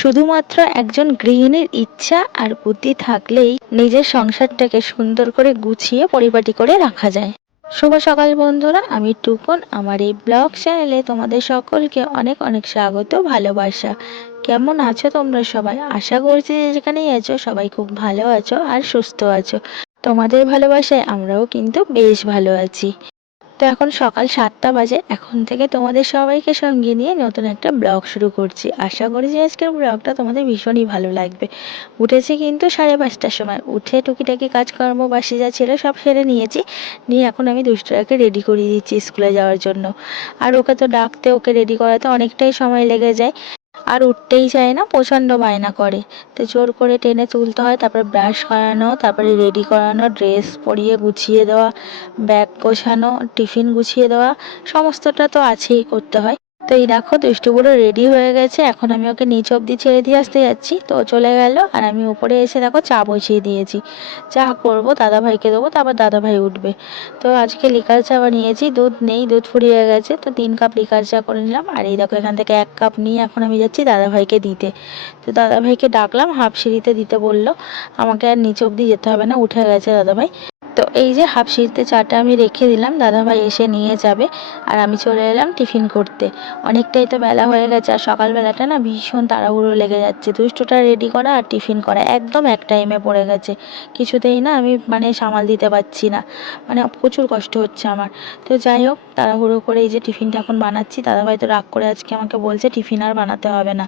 শুধুমাত্র একজন গৃহিণীর ইচ্ছা আর বুদ্ধি থাকলেই নিজের সংসারটাকে সুন্দর করে গুছিয়ে পরিপাটি করে রাখা যায়। শুভ সকাল বন্ধুরা, আমি টুকন। আমার এই ব্লগ চ্যানেলে তোমাদের সকলকে অনেক অনেক স্বাগত, ভালোবাসা। কেমন আছো তোমরা সবাই? আশা করছি যে যেখানেই আছো সবাই খুব ভালো আছো আর সুস্থ আছো। তোমাদের ভালোবাসায় আমরাও কিন্তু বেশ ভালো আছি। তো এখন সকাল সাতটা বাজে। এখন থেকে তোমাদের সবাইকে সঙ্গে নিয়ে নতুন একটা ব্লগ শুরু করছি। আশা করি যে আজকের ব্লগটা তোমাদের ভীষণই ভালো লাগবে। উঠেছি কিন্তু সাড়ে পাঁচটার সময়। উঠে টুকিটাকি কাজকর্ম বাসি যা ছিল সব সেরে নিয়েছি। নিয়ে এখন আমি দুষ্টটাকে রেডি করিয়ে দিচ্ছি স্কুলে যাওয়ার জন্য। আর ওকে তো ডাকতে, ওকে রেডি করাতে অনেকটাই সময় লেগে যায়। আর উঠতেই চায় না, প্রচণ্ড বায়না করে। তো জোর করে টেনে তুলতে হয়, তারপরে ব্রাশ করানো, তারপরে রেডি করানো ড্রেস পরিয়ে গুছিয়ে দেওয়া ব্যাগ গোছানো টিফিন গুছিয়ে দেওয়া, সমস্তটা তো আছেই করতে হয়। তো এই দেখো দুষ্টু রেডি হয়ে গেছে। এখন আমি ওকে নিচ অব্দি ছেড়ে দিয়ে আসতে যাচ্ছি। তো চলে গেল, আর আমি উপরে এসে দেখো, চা বসিয়ে দিয়েছি। চা করব দাদা ভাইকে দেবো, তারপর দাদা ভাই উঠবে। তো আজকে লিকার চা বানিয়েছি, দুধ নেই, দুধ ফুরিয়ে গেছে। তো তিন কাপ লিকার চা করে নিলাম। আর এই দেখো, এখান থেকে এক কাপ নিয়ে এখন আমি যাচ্ছি দাদা ভাইকে দিতে। তো দাদা ভাইকে ডাকলাম, হাফ সিঁড়িতে দিতে বলল। আমাকে আর নিচ অব্দি যেতে হবে না, উঠে গেছে দাদা ভাই তো এই যে হাফ সিঁড়িতে চাটা আমি রেখে দিলাম, দাদাভাই এসে নিয়ে যাবে আর আমি চলে এলাম টিফিন করতে। অনেকটাই তো বেলা হয়ে গেছে আর সকালবেলাটা না ভীষণ তাড়াহুড়ো লেগে যাচ্ছে। দুষ্টটা রেডি করা আর টিফিন করা একদম এক টাইমে পড়ে গেছে। কিছুতেই না আমি মানে সামাল দিতে পারছি না। মানে প্রচুর কষ্ট হচ্ছে আমার। তো যাই হোক, তাড়াহুড়ো করে এই যে টিফিনটা এখন বানাচ্ছি, দাদাভাই তো রাগ করে আজকে আমাকে বলছে টিফিন আর বানাতে হবে না।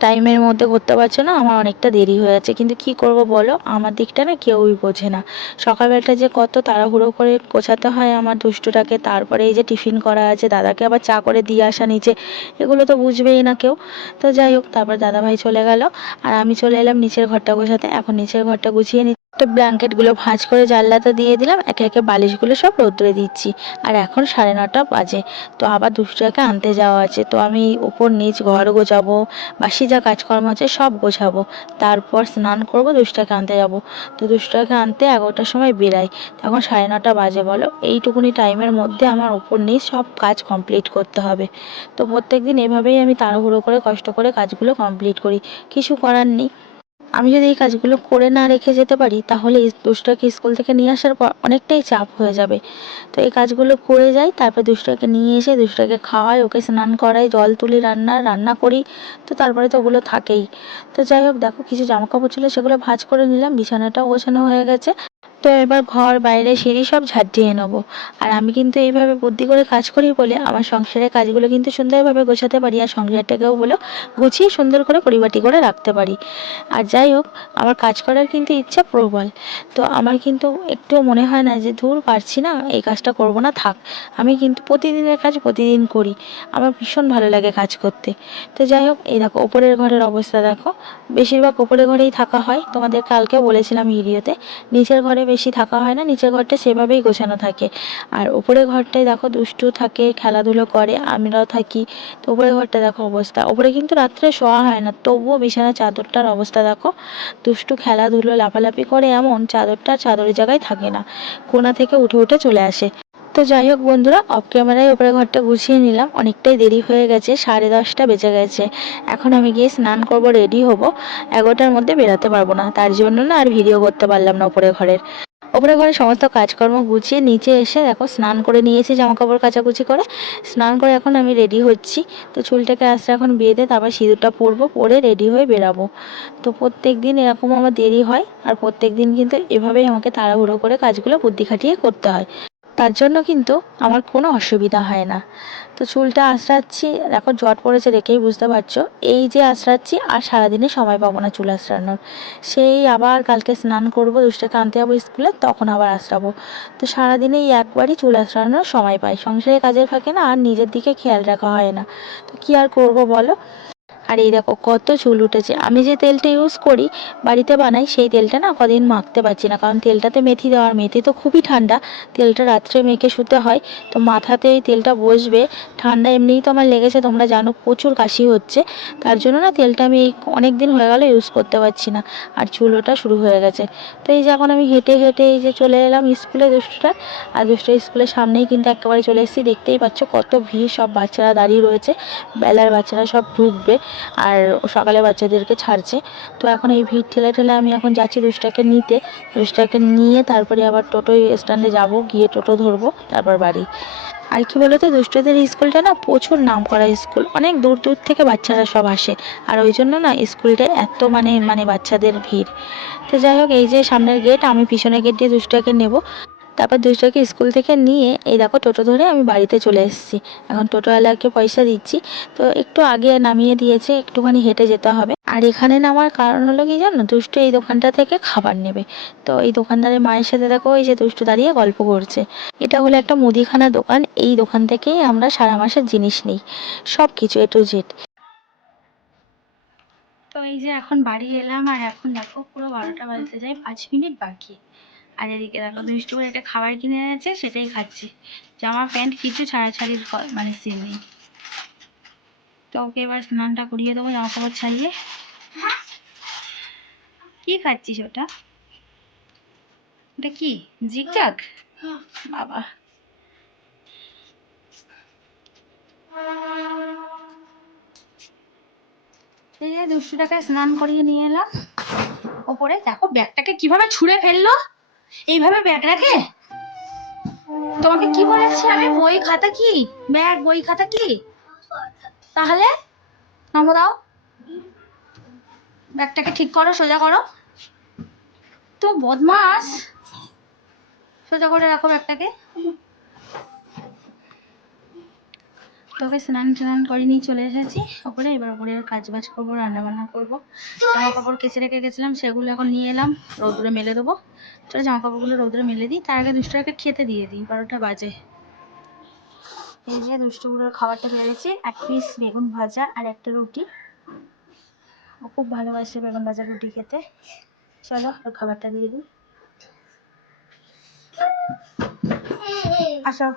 টাইমের মধ্যে করতে পারছ না? আমার অনেকটা দেরি হয়ে যাচ্ছে। কিন্তু কি করব বলো? আমার দিকটা না কেউই বোঝে না। সকালবেলাটা যে কত তাড়াহুড়ো করে গোছাতে হয় আমার দুষ্টুটাকে, তারপরে এই যে টিফিন করা আছে, দাদাকে আবার চা করে দিয়ে আসা নিচে, এগুলো তো বুঝবেই না কেউ। তো যাই হোক, তারপর দাদাভাই চলে গেল। আর আমি চলে এলাম নিচের ঘরটা গোছাতে। এখন নিচের ঘরটা গুছিয়ে তো ব্ল্যাঙ্কেটগুলো ভাঁজ করে জানলাতে দিয়ে দিলাম, একে একে বালিশগুলো সব রোদ্রে দিচ্ছি। আর এখন সাড়ে নটা বাজে, তো আবার দুষ্টুটাকে আনতে যাওয়া আছে। তো আমি উপর নিচ ঘর গোছাবো, বাসি যা কাজকর্ম আছে সব গোছাবো। তারপর স্নান করব, দুষ্টটাকে আনতে যাব। তো দুষ্টটাকে আনতে এগারোটার সময় বেরাই। তখন সাড়ে নটা বাজে বলো, এইটুকুনি টাইমের মধ্যে আমার উপর নিচ সব কাজ কমপ্লিট করতে হবে। তো প্রত্যেক দিন এভাবেই আমি তাড়াহুড়ো করে, কষ্ট করে কাজগুলো কমপ্লিট করি। কিছু করার নেই। আমি যদি এই কাজগুলো করে না রেখে যেতে পারি, তাহলে দুষ্টটাকে স্কুল থেকে নিয়ে আসার পর অনেকটাই চাপ হয়ে যাবে। তো এই কাজগুলো করে যাই, তারপর দুষ্টটাকে নিয়ে এসে দুষ্টটাকে খাওয়াই, ওকে স্নান করাই, জল তুলি, রান্না রান্না করি, তো তারপরে তো ওগুলো থাকেই। তো যাই হোক, দেখো কিছু জামা কাপড় ছিল, সেগুলো ভাঁজ করে নিলাম, বিছানাটাও গোছানো হয়ে গেছে। তো এবার ঘর, বাইরে, সিঁড়ি সব ঝাঁট দিয়ে নেব। আর আমি কিন্তু এইভাবে বুদ্ধি করে কাজ করি বলে আমার সংসারের কাজগুলো কিন্তু সুন্দরভাবে গোছাতে পারি আর সংসারটাকেও বলো গুছিয়ে সুন্দর করে পরিপাটি করে রাখতে পারি। আর যাই হোক, আমার কাজ করার কিন্তু ইচ্ছা প্রবল। তো আমার কিন্তু একটুও মনে হয় না যে ধুর পারছি না, এই কাজটা করব না, থাক। আমি কিন্তু প্রতিদিনের কাজ প্রতিদিন করি। আমার ভীষণ ভালো লাগে কাজ করতে। তো যাই হোক, এই দেখো, ওপরের ঘরের অবস্থা দেখো। বেশিরভাগ ওপরের ঘরেই থাকা হয়। তোমাদের কালকে বলেছিলাম ভিডিওতে। নিচের ঘরে বেশি থাকা হয় না, নিচের ঘরটা সেভাবেই গোছানো থাকে। আর উপরের ঘরটায় দেখো দুষ্টু থাকে, খেলাধুলো করে, আমরাও থাকি, তো উপরের ঘরটা দেখো অবস্থা। উপরে কিন্তু রাত্রে শোয়া হয় না, তবুও বিছানা চাদরটার অবস্থা দেখো। দুষ্টু খেলাধুলো, লাফালাফি করে এমন, চাদরটা চাদরের জায়গায় থাকে না, কোনা থেকে উঠে উঠে চলে আসে। তো যাই হোক বন্ধুরা অফ ক্যামেরায় উপরে ঘরটা গুছিয়ে নিলাম। অনেকটাই দেরি হয়ে গেছে, সাড়ে দশটা বেজে গেছে। এখন আমি গিয়ে স্নান করব রেডি হব। এগারোটার মধ্যে বেরোতে পারব না, তার জন্য না আর ভিডিও করতে পারলাম না উপরে ঘরের। ওপরে ঘরে সমস্ত কাজকর্ম গুছিয়ে নিচে এসে দেখো, স্নান করে নিয়েছি জামা কাপড় কাচাকুচি করে। স্নান করে এখন আমি রেডি হচ্ছি। তো চুলটাকে আসতে এখন বেঁধে তারপর সিঁদুরটা পরবো, পরে রেডি হয়ে বেরাবো। তো প্রত্যেক দিন এরকম আমার দেরি হয়, আর প্রত্যেক দিন কিন্তু এভাবেই আমাকে তাড়াহুড়ো করে কাজগুলো বুদ্ধি খাটিয়ে করতে হয়। তার জন্য কিন্তু আমার কোনো অসুবিধা হয় না। তো চুলটা আঁচড়াচ্ছি, দেখো জট পড়েছে দেখেই বুঝতে পারছ। এই যে আঁচড়াচ্ছি, আর সারাদিনে সময় পাবো না চুল আঁচড়ানোর। সেই আবার কালকে স্নান করব দুষ্টাকে আনতে যাব স্কুলে, তখন আবার আঁচড়াবো। তো সারাদিনে এই একবারই চুল আঁচড়ানোর সময় পাই। সংসারে কাজের ফাঁকে না আর নিজের দিকে খেয়াল রাখা হয় না। তো কী আর করব বলো? আর এই দেখো কত চুল উঠেছে। আমি যে তেলটা ইউজ করি, বাড়িতে বানাই, সেই তেলটা না কদিন মাখতে পারছি না। কারণ তেলটাতে মেথি দেওয়ার মেথি তো খুবই ঠান্ডা। তেলটা রাত্রে মেখে শুতে হয়, তো মাথাতে এই তেলটা বসবে। ঠান্ডা এমনিই তো আমার লেগেছে, তোমরা জানো প্রচুর কাশি হচ্ছে। তার জন্য না তেলটা আমি অনেক দিন হয়ে গেল ইউজ করতে পারছি না। আর চুল ওঠা শুরু হয়ে গেছে। তো এই যে এখন আমি হেঁটে হেঁটে এই যে চলে এলাম স্কুলে দুষ্টুটা আর দুষ্টু স্কুলের সামনেই কিন্তু একেবারে চলে এসেছি। দেখতেই পাচ্ছ কত ভিড়, সব বাচ্চারা দাঁড়িয়ে রয়েছে। বেলার বাচ্চারা সব ঢুকবে। আর সকালে বাচ্চাদেরকে ছাড়ছে। তো এখন এই ভিড় ঠেলে ঠেলে আমি এখন যাচ্ছি দুষ্টাকে নিতে। দুষ্টাকে নিয়ে তারপরে আবার টোটোয় স্ট্যান্ডে যাব, গিয়ে টোটো ধরবো, তারপর বাড়ি। আর কি বলতো, দুষ্টদের স্কুলটা না প্রচুর নাম করা স্কুল। অনেক দূর দূর থেকে বাচ্চারা সব আসে। আর ওই জন্য না স্কুলটা এত মানে মানে বাচ্চাদের ভিড়। তো যাই হোক, এই যে সামনের গেট আমি পিছনের গেট দিয়ে দুষ্টাকে নেব। তারপর দুষ্টাকে স্কুল থেকে নিয়ে, এই দেখো টোটো ধরে আমি বাড়িতে চলে এসেছি। এখন টোটোওয়ালাকে পয়সা দিচ্ছি। তো একটু আগে নামিয়ে দিয়েছে, একটুখানি হেঁটে যেতে হবে। আর এখানে নামার কারণ হলো কি জানো? দুষ্টু এই দোকানটা থেকে খাবার নেবে। তো এই দোকানদারের মায়ের সাথে দেখো এই যে দুষ্টু দাঁড়িয়ে গল্প করছে। এটা হলো একটা মুদিখানা দোকান। এই দোকান থেকেই আমরা সারা মাসের জিনিস নিই। সব কিছু এ টু জেড তো এই যে এখন বাড়ি এলাম, আর এখন দেখো পুরো বারোটা বাজতে যায়, পাঁচ মিনিট বাকি। আর এদিকে দেখো দুষ্টু করে একটা খাবার কিনে এনেছে, সেটাই খাচ্ছি। জামা, প্যান্ট, কিছু ছাড়াছাড়ির মানে সিন নেই। তো ওকে এবার স্নানটা করিয়ে দেবো জামা কাপড় ছাড়িয়ে। কি খাচ্ছিস ওটা? ওটা কি? জিগজাগ? বাবা। এই যে দুষ্টুটাকে স্নান করিয়ে নিয়ে এলাম। ওপরে দেখো, ব্যাগটাকে কীভাবে ছুঁড়ে ফেলল। এইভাবে ব্যাগ রাখে? তোমাকে কি বলেছি আমি? বই খাতা কি? ব্যাগ, বই খাতা কি? তাহলে নামো দাও। ব্যাগটাকে ঠিক করো, সোজা করো। তো বদমাস। সোজা করে রাখো ব্যাগটাকে। তোকে স্নান টান করে নিয়ে চলে এসেছি। ওপরে এবার ওপরে কাজ বাজ করব রান্না বান্না করব। জামা কাপড় কেচে রেখে গেছিলাম, সেগুলো এখন নিয়ে এলাম। রোদ্রে মেলে দেবো। চলো জামা কাপড়গুলো রোদ্রে মেলে দিই। তার আগে দুষ্টটাকে খেতে দিয়ে দিই, বারোটা বাজে। এই যে দুষ্টুগুলোর খাবারটা বেড়েছে এক পিস বেগুন ভাজা আর একটা রুটি। ও খুব ভালোবাসে বেগুন ভাজা রুটি খেতে। চলো ওর খাবারটা দিয়ে দিই। আসো।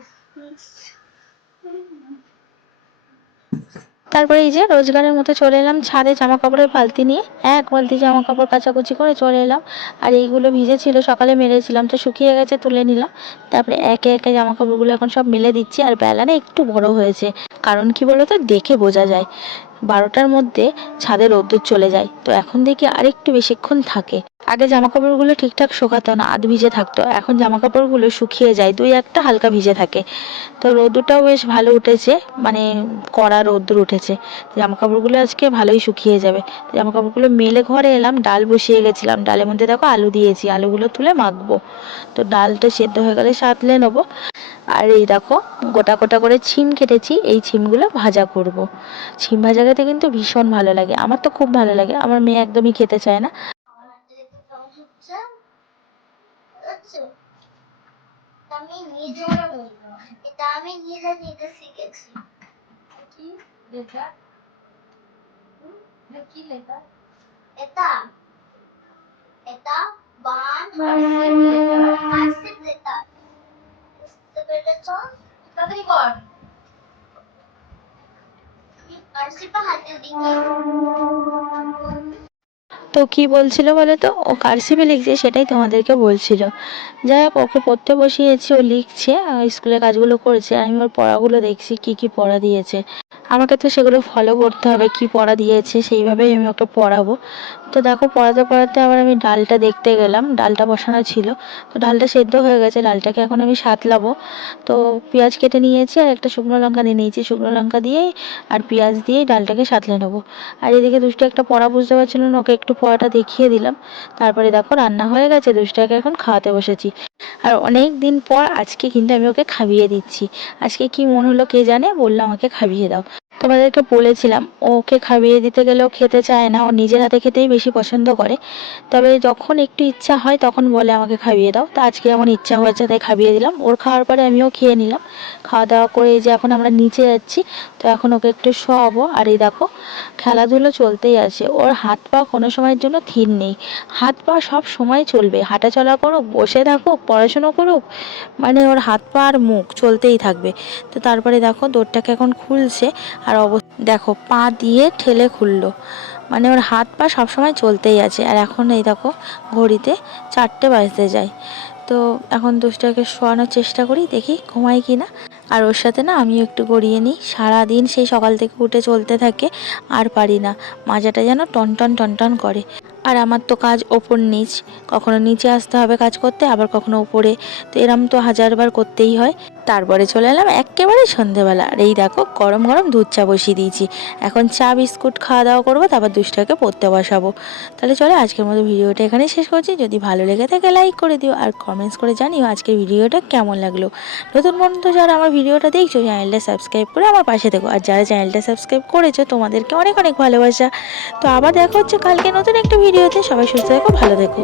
তারপরে এই যে রোজগারের মতো চলে এলাম, ছাদে জামা কাপড়ের বালতি নিয়ে, এক বালতি জামা কাপড় কাচাকুচি করে চলে এলাম। আর এইগুলো ভিজে ছিল সকালে মেরেছিলাম, তো শুকিয়ে গেছে তুলে নিলাম। তারপরে একে একে জামা কাপড়গুলো এখন সব মেলে দিচ্ছি, আর বেলা না একটু বড় হয়েছে। কারণ কি বলতো? দেখে বোঝা যায়। বারোটার মধ্যে ছাদে রোদ্দুর চলে যায়। তো এখন দেখি আরেকটু বেশিক্ষণ থাকে। আগে জামা কাপড়গুলো ঠিকঠাক শুকাতো না, আধ ভিজে থাকতো। এখন জামা কাপড়গুলো শুকিয়ে যায়, দুই একটা হালকা ভিজে থাকে। তো রোদ্দুরটাও বেশ ভালো উঠেছে মানে কড়া রোদ্দুর উঠেছে। জামা কাপড়গুলো আজকে ভালোই শুকিয়ে যাবে। জামা কাপড়গুলো মেলে ঘরে এলাম, ডাল বসিয়ে গেছিলাম। ডালের মধ্যে দেখো আলু দিয়েছি, আলুগুলো তুলে মাখবো। তো ডালটা সেদ্ধ হয়ে গেলে সাঁতলে নেব। আর এই দেখো গোটা গোটা করে ছিম কেটেছি এই ছিমগুলো ভাজা করব। ছিম ভাজা খেতে কিন্তু ভীষণ ভালো লাগে আমার তো খুব ভালো লাগে আমার মেয়ে একদমই খেতে চায় না। আমি নিজে এটা আমি নিজে নিজে শিখেছি। কি লেখা কি লেখা এটা? এটা বান আসিফ এটা বুঝতে পেরেছ তাড়াতাড়ি কর আরসিপা হাতে দিকে তো কি বলছিল বলে তো ও কারসিপে লিখছে সেটাই তোমাদেরকে বলছিল। যাই হোক, ওকে পড়তে বসিয়েছি, ও লিখছে স্কুলের কাজগুলো করছে, আমি ওর পড়াগুলো দেখছি, কি কি পড়া দিয়েছে। আমাকে তো সেগুলো ফলো করতে হবে, কি পড়া দিয়েছে সেইভাবেই আমি ওকে পড়াবো। তো দেখো, পড়াতে পড়াতে আবার আমি ডালটা দেখতে গেলাম, ডালটা বসানো ছিল। তো ডালটা সেদ্ধ হয়ে গেছে, ডালটাকে এখন আমি সাতলাবো। তো পেঁয়াজ কেটে নিয়েছি আর একটা শুকনো লঙ্কা নিয়ে নিয়েছি। শুকনো লঙ্কা দিয়েই আর পেঁয়াজ দিয়েই ডালটাকে সাতলে নেব। আর এদিকে দুষ্টু একটা পড়া বুঝতে পারছিল না, ওকে একটু পড়াটা দেখিয়ে দিলাম। তারপরে দেখো, রান্না হয়ে গেছে, দুষ্টুটাকে এখন খাওয়াতে বসেছি। আর অনেক দিন পর আজকে কিন্তু আমি ওকে খাইয়ে দিচ্ছি। আজকে কি মন হলো কে জানে, বলল আমাকে খাইয়ে দাও। তোমাদেরকে বলেছিলাম, ওকে খাইয়ে দিতে গেলেও খেতে চায় না, ও নিজের হাতে খেতেই বেশি পছন্দ করে। তবে যখন একটু ইচ্ছা হয় তখন বলে আমাকে খাইয়ে দাও। তো আজকে এমন ইচ্ছা হয়েছে তাই খাইয়ে দিলাম। ওর খাওয়ার পরে আমিও খেয়ে নিলাম। খাওয়া দাওয়া করে যে এখন আমরা নিচে যাচ্ছি, তো এখন ওকে একটু শোয়াবো। আর এই দেখো, খেলাধুলো চলতেই আছে। ওর হাত পা কোনো সময়ের জন্য থির নেই। হাত পা সব সময় চলবে। হাঁটাচলা করুক, বসে থাকুক, পড়াশুনো করুক মানে ওর হাত পা আর মুখ চলতেই থাকবে। তো তারপরে দেখো দৌড়টাকে এখন খুলছে। আর অব দেখো, পা দিয়ে ঠেলে খুললো। মানে ওর হাত পা সবসময় চলতেই আছে। আর এখন এই দেখো, ঘড়িতে চারটে বাজতে যায়। তো এখন দুষ্টাকে শোয়ানোর চেষ্টা করি, দেখি ঘুমাই কি না আর ওর সাথে না আমিও একটু গড়িয়ে নিই। সারাদিন সেই সকাল থেকে উঠে চলতে থাকে, আর পারি না। মাজাটা যেন টনটন টনটন করে। আর আমার তো কাজ ওপর নিচ। কখনো নিচে আসতে হবে কাজ করতে, আবার কখনো উপরে। তো এরম তো হাজারবার করতেই হয়। তারপরে চলে এলাম একেবারে সন্ধেবেলা। আর এই দেখো, গরম গরম দুধ চা বসিয়ে দিয়েছি। এখন চা, বিস্কুট খাওয়া দাওয়া করব, তারপর দুষ্টাকে পড়তে বসাবো। তাহলে চলো, আজকের মতো ভিডিওটা এখানেই শেষ করছি। যদি ভালো লেগে থাকে লাইক করে দিও আর কমেন্টস করে জানিও আজকের ভিডিওটা কেমন লাগল। নতুন বন্ধু যারা আমার ভিডিওটা দেখছ, চ্যানেলটা সাবস্ক্রাইব করে আমার পাশে থেকো। আর যারা চ্যানেলটা সাবস্ক্রাইব করেছ, তোমাদেরকে অনেক অনেক ভালোবাসা। তো আবার দেখা হচ্ছে কালকে নতুন একটা ভিডিওতে। সবাই সুস্থ থেকো, ভালো থেকো।